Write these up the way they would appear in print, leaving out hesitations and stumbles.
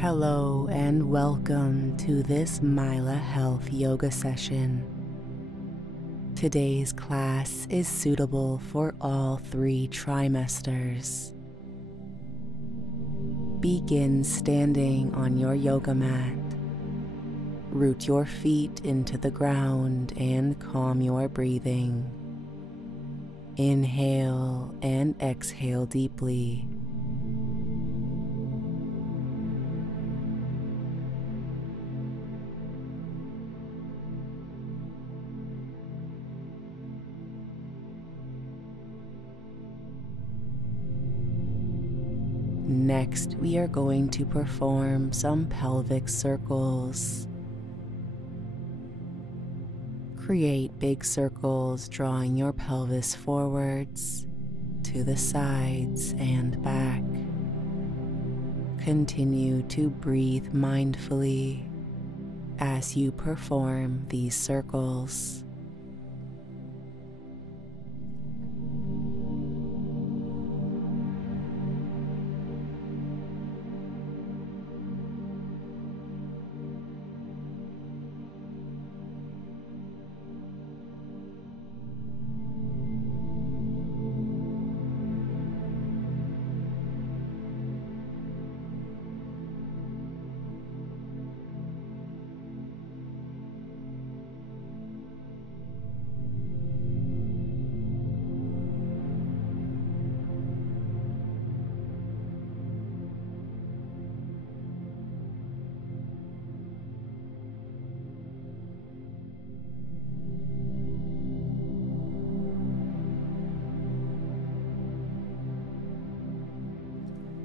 Hello and welcome to this Maila Health yoga session. Today's class is suitable for all 3 trimesters. Begin standing on your yoga mat. Root your feet into the ground and calm your breathing. Inhale and exhale deeply. Next, we are going to perform some pelvic circles. Create big circles, drawing your pelvis forwards, to the sides and back. Continue to breathe mindfully as you perform these circles.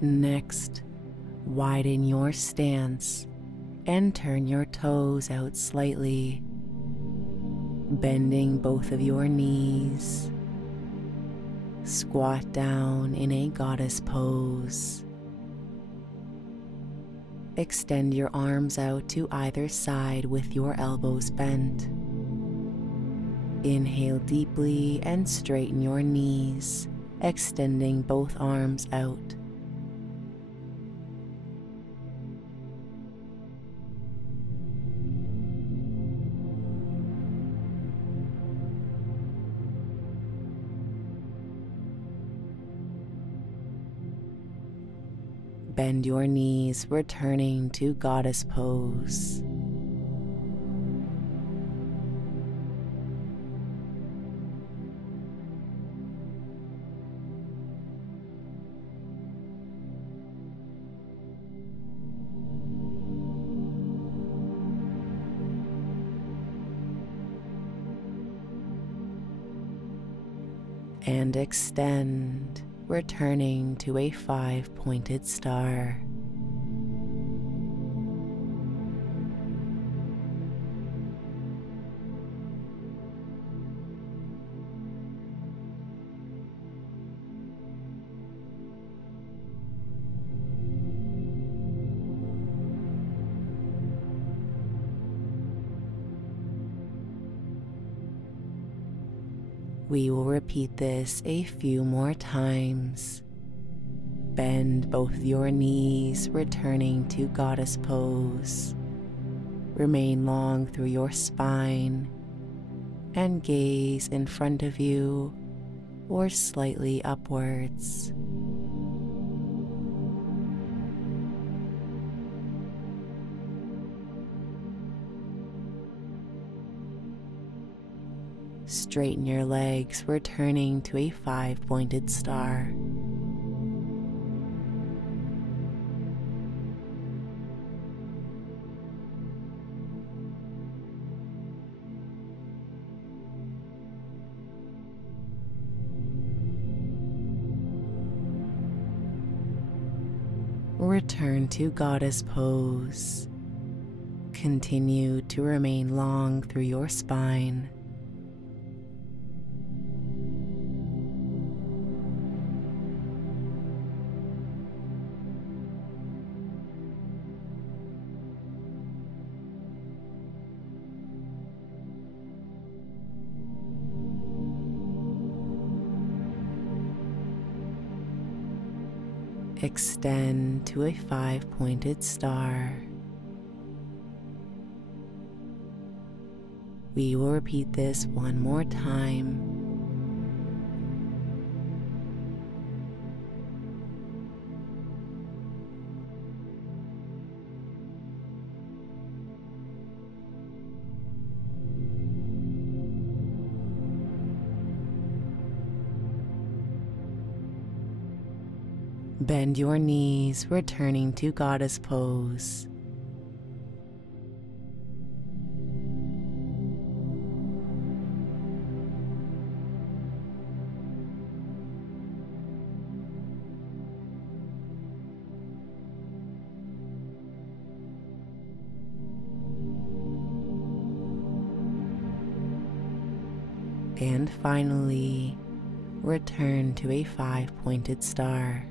Next, widen your stance and turn your toes out slightly, bending both of your knees. Squat down in a goddess pose. Extend your arms out to either side with your elbows bent. Inhale deeply and straighten your knees, extending both arms out. Bend your knees, returning to goddess pose. And extend, returning to a 5-pointed star. We will repeat this a few more times. Bend both your knees, returning to goddess pose. Remain long through your spine and gaze in front of you or slightly upwards. Straighten your legs, returning to a 5-pointed star. Return to goddess pose. Continue to remain long through your spine. Extend to a 5-pointed star. We will repeat this one more time. Bend your knees, returning to goddess pose. And finally, return to a 5-pointed star.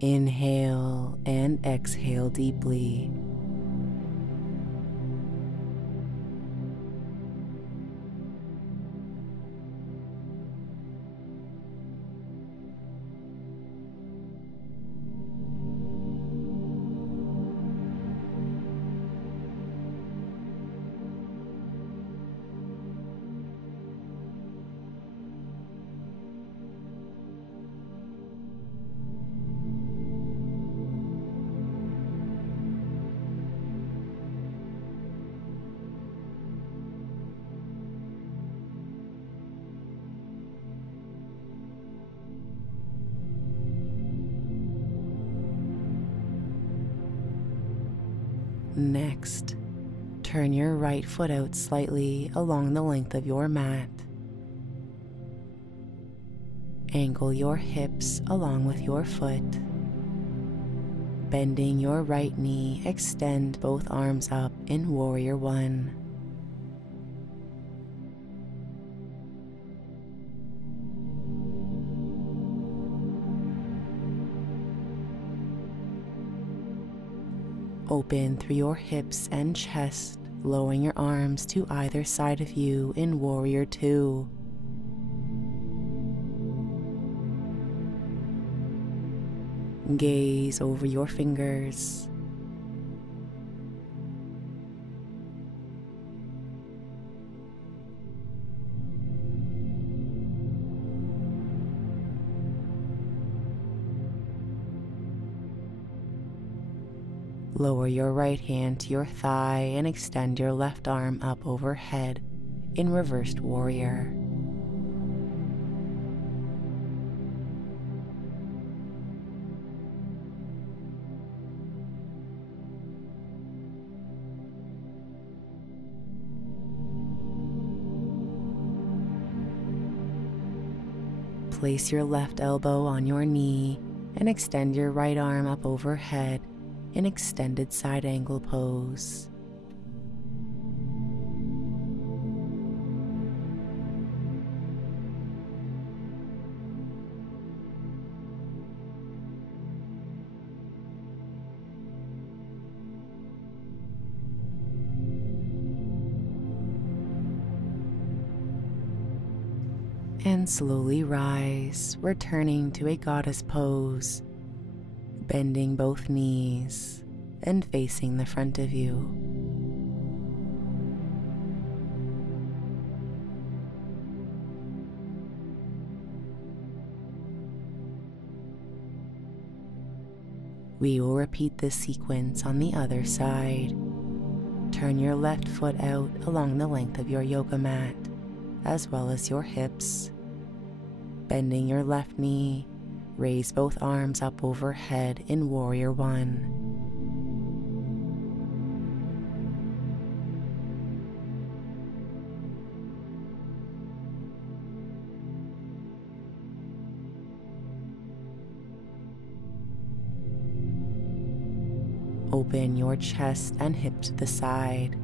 Inhale and exhale deeply. Next, turn your right foot out slightly along the length of your mat. Angle your hips along with your foot. Bending your right knee, extend both arms up in Warrior One. Open through your hips and chest, lowering your arms to either side of you in Warrior Two. Gaze over your fingers. Lower your right hand to your thigh and extend your left arm up overhead in Reversed Warrior. Place your left elbow on your knee and extend your right arm up overhead in Extended Side Angle pose. And slowly rise, returning to a goddess pose, bending both knees and facing the front of you. We will repeat this sequence on the other side. Turn your left foot out along the length of your yoga mat, as well as your hips. Bending your left knee, raise both arms up overhead in Warrior One. Open your chest and hips to the side.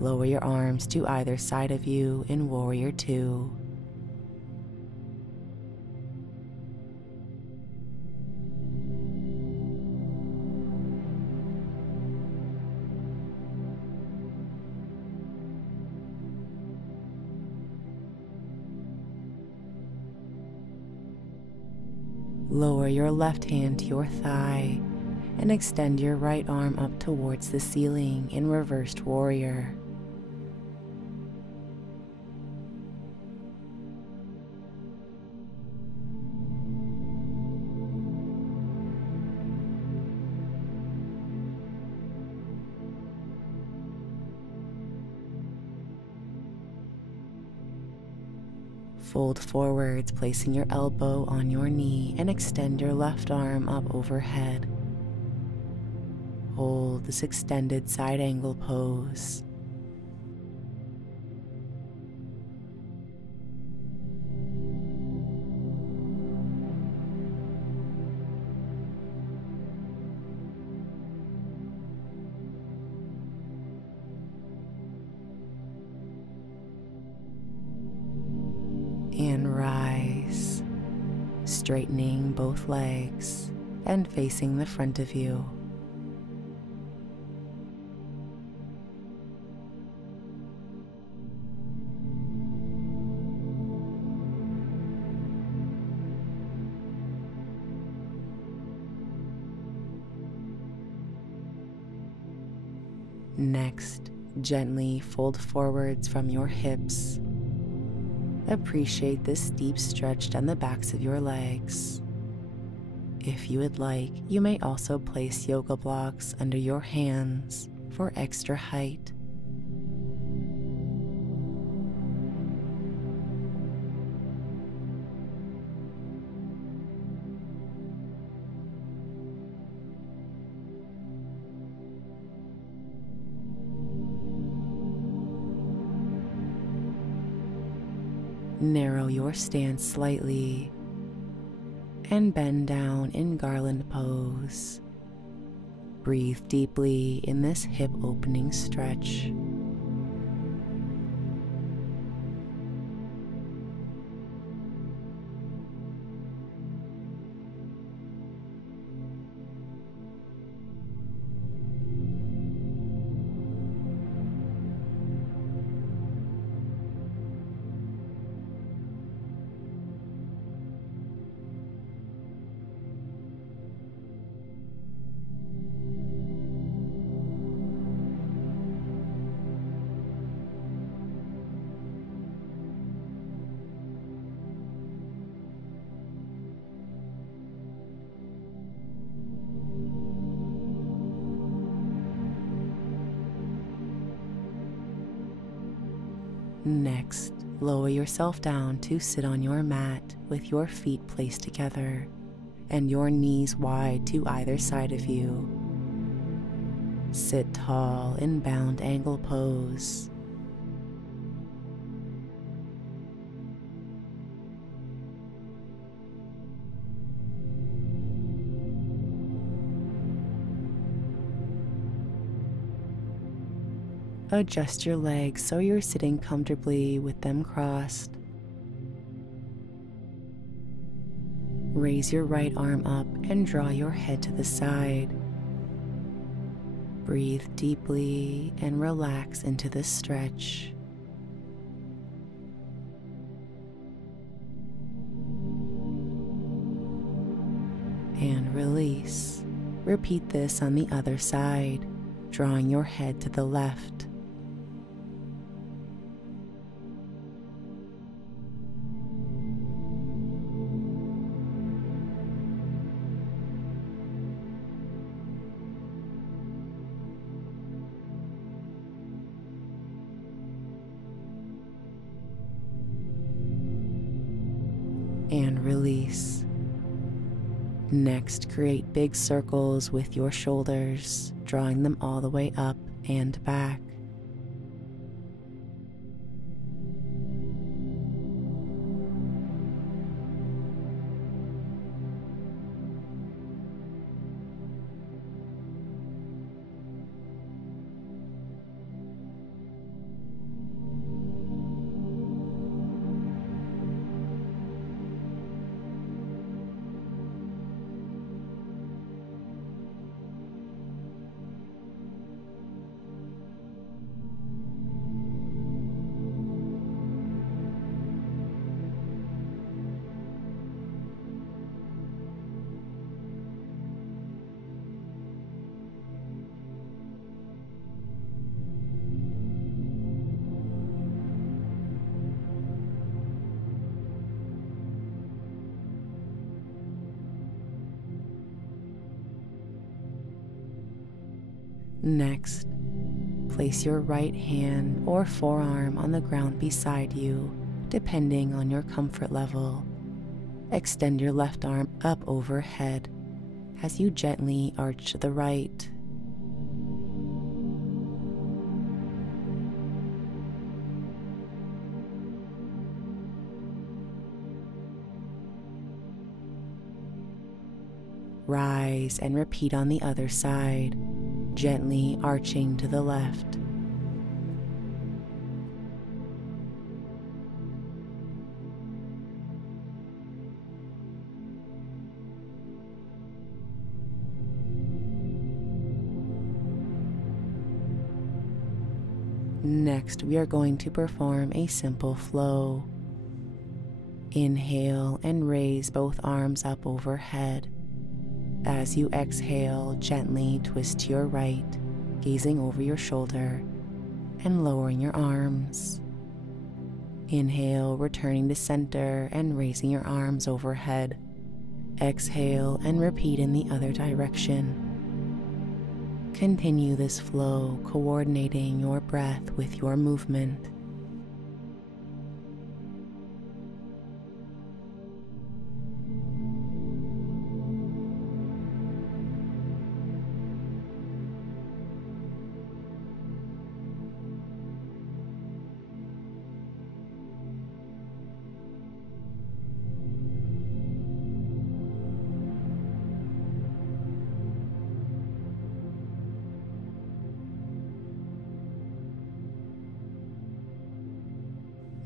Lower your arms to either side of you in Warrior Two. Lower your left hand to your thigh and extend your right arm up towards the ceiling in Reversed Warrior. Fold forwards, placing your elbow on your knee, and extend your left arm up overhead. Hold this extended side angle pose. And rise, straightening both legs and facing the front of you. Next, gently fold forwards from your hips. Appreciate this deep stretch down the backs of your legs. If you would like, you may also place yoga blocks under your hands for extra height. Narrow your stance slightly and bend down in garland pose. Breathe deeply in this hip opening stretch. Next, lower yourself down to sit on your mat with your feet placed together and your knees wide to either side of you. Sit tall in bound angle pose. Adjust your legs so you're sitting comfortably with them crossed. Raise your right arm up and draw your head to the side. Breathe deeply and relax into this stretch. And release. Repeat this on the other side, drawing your head to the left. And release. Next, create big circles with your shoulders, drawing them all the way up and back. Next, place your right hand or forearm on the ground beside you, depending on your comfort level. Extend your left arm up overhead as you gently arch to the right. Rise and repeat on the other side, gently arching to the left. Next, we are going to perform a simple flow. Inhale and raise both arms up overhead. As you exhale, gently twist to your right, gazing over your shoulder and lowering your arms. Inhale, returning to center and raising your arms overhead. Exhale and repeat in the other direction. Continue this flow, coordinating your breath with your movement.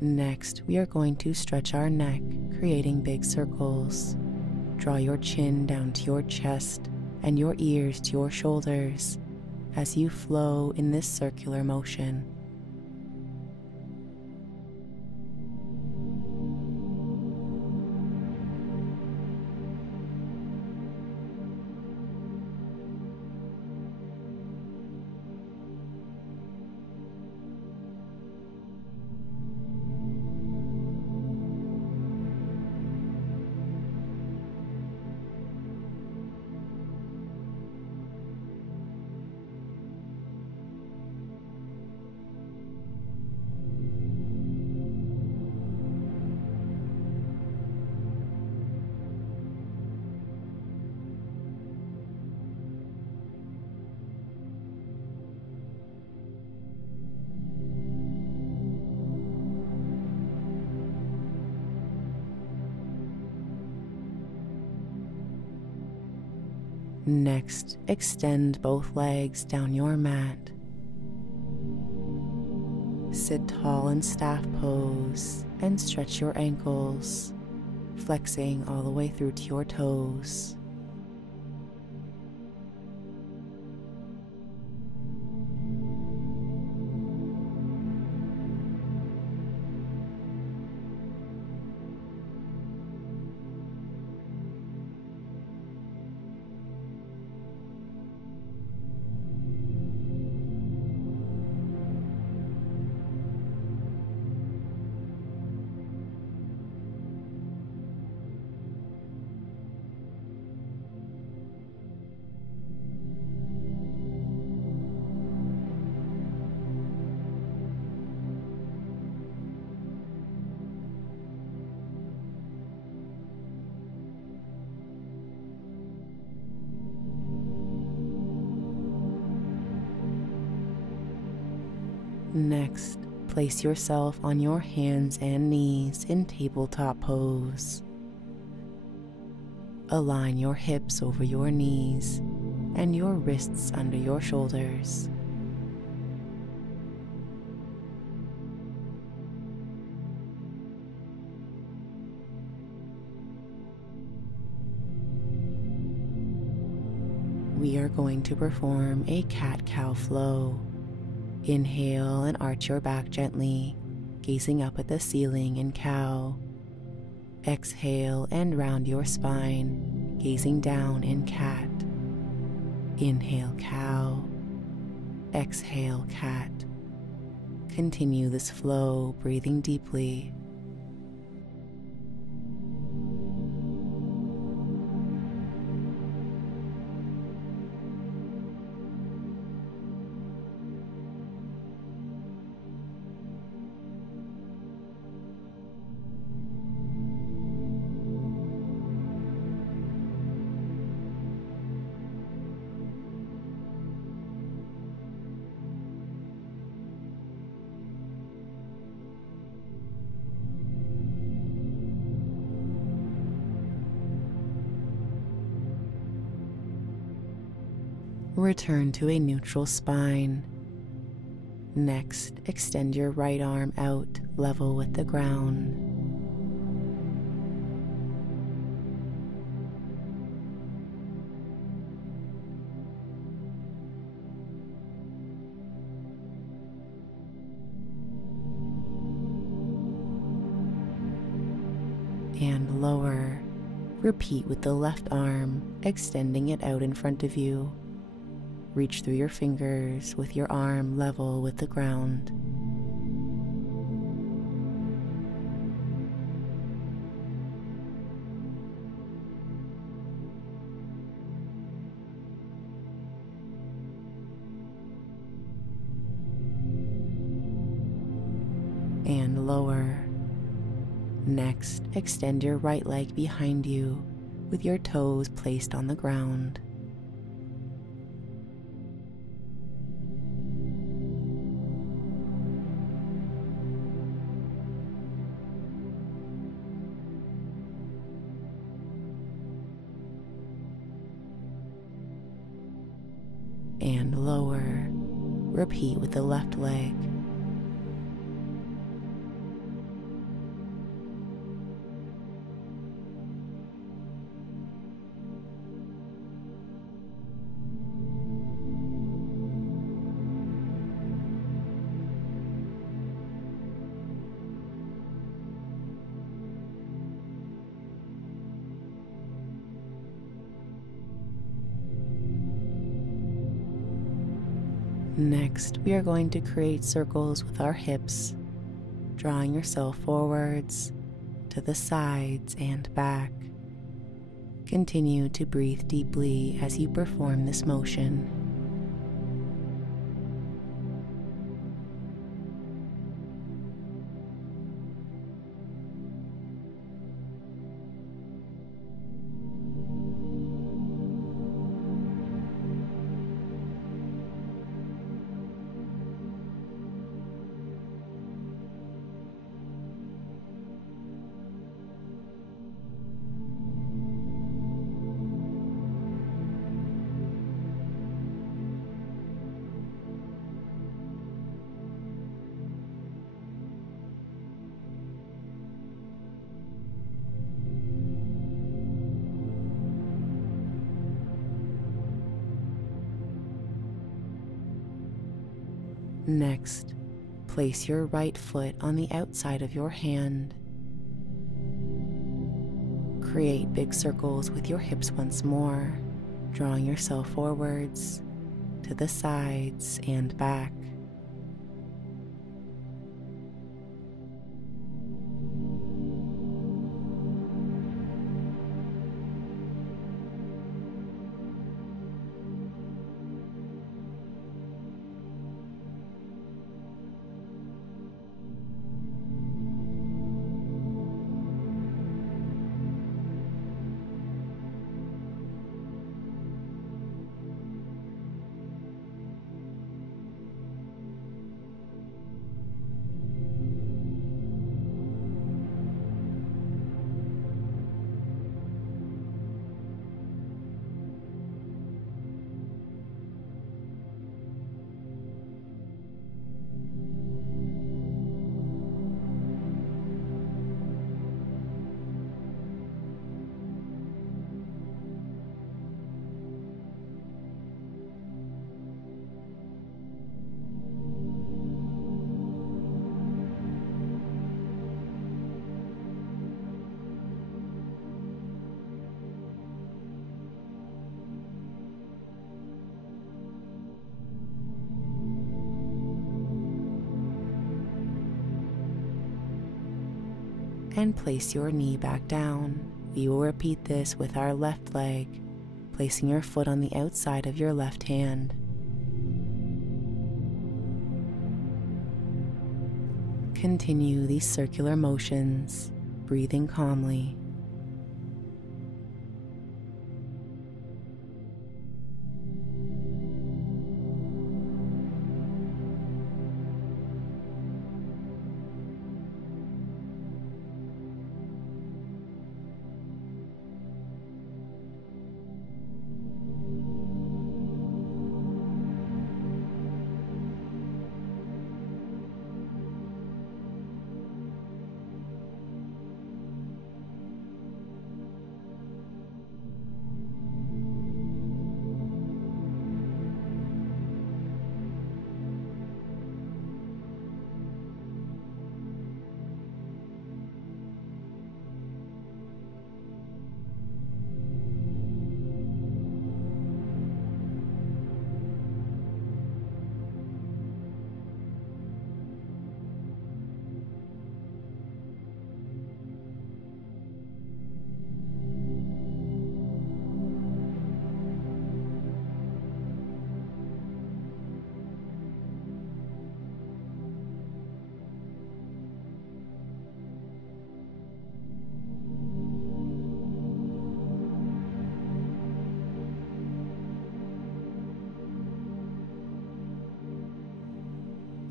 Next, we are going to stretch our neck, creating big circles. Draw your chin down to your chest and your ears to your shoulders as you flow in this circular motion. Next, extend both legs down your mat. Sit tall in staff pose and stretch your ankles, flexing all the way through to your toes. Next, place yourself on your hands and knees in tabletop pose. Align your hips over your knees and your wrists under your shoulders. We are going to perform a cat-cow flow. Inhale and arch your back gently, gazing up at the ceiling in cow. Exhale and round your spine, gazing down in cat. Inhale cow. Exhale cat. Continue this flow, breathing deeply. Return to a neutral spine. Next, extend your right arm out level with the ground. And lower. Repeat with the left arm, extending it out in front of you. Reach through your fingers with your arm level with the ground. And lower. Next, extend your right leg behind you with your toes placed on the ground. And lower. Repeat with the left leg. Next, we are going to create circles with our hips, drawing yourself forwards, to the sides and back. Continue to breathe deeply as you perform this motion. Next, place your right foot on the outside of your hand. Create big circles with your hips once more, drawing yourself forwards, to the sides and back. And place your knee back down. We will repeat this with our left leg, placing your foot on the outside of your left hand. Continue these circular motions, breathing calmly.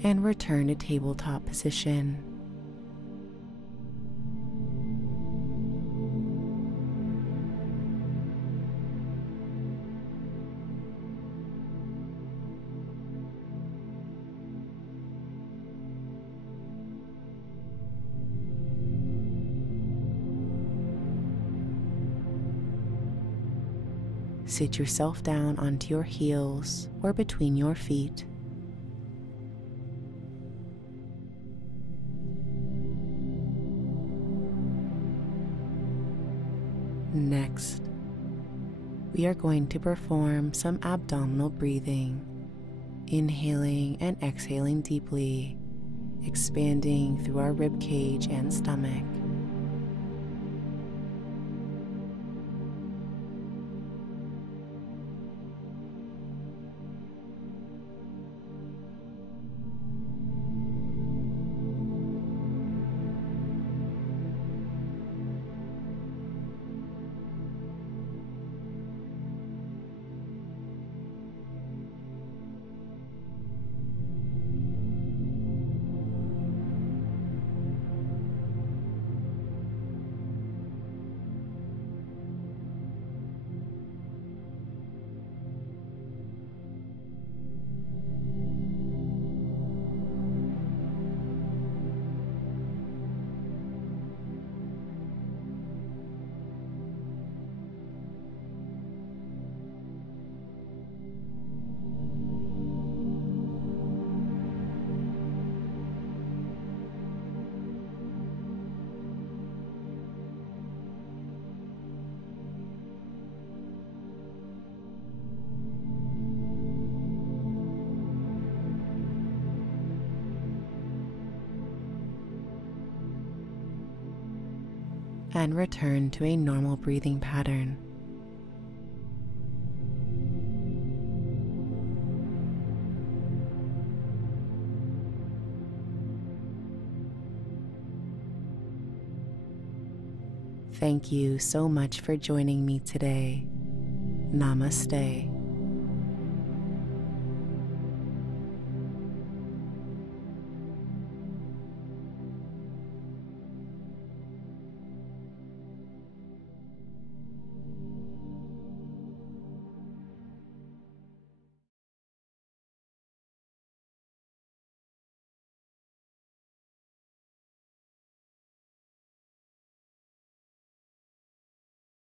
and return to tabletop position. Sit yourself down onto your heels or between your feet. Next, we are going to perform some abdominal breathing, inhaling and exhaling deeply, expanding through our rib cage and stomach. And return to a normal breathing pattern. Thank you so much for joining me today. Namaste.